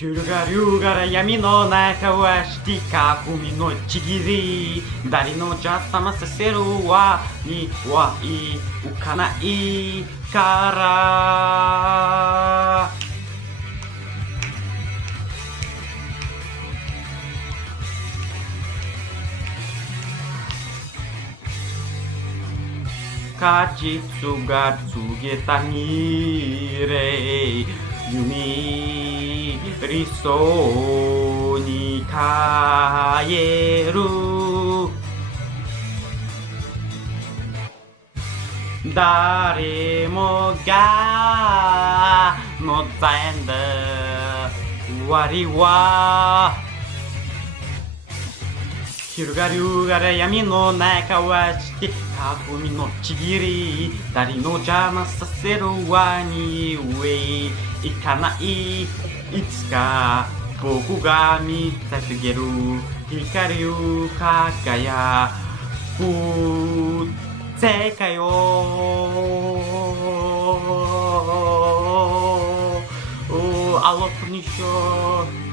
広がるがら闇の中はして囲みのちぎり誰の邪さまさせるわにはい浮かないから果実が告げた未来夢理想に変える誰もが望んだ終わりは広がるがら闇の中はして囲みのちぎり誰の邪魔させるわに上行かないいつか僕が見捧げる光を輝く世界をアロプニショ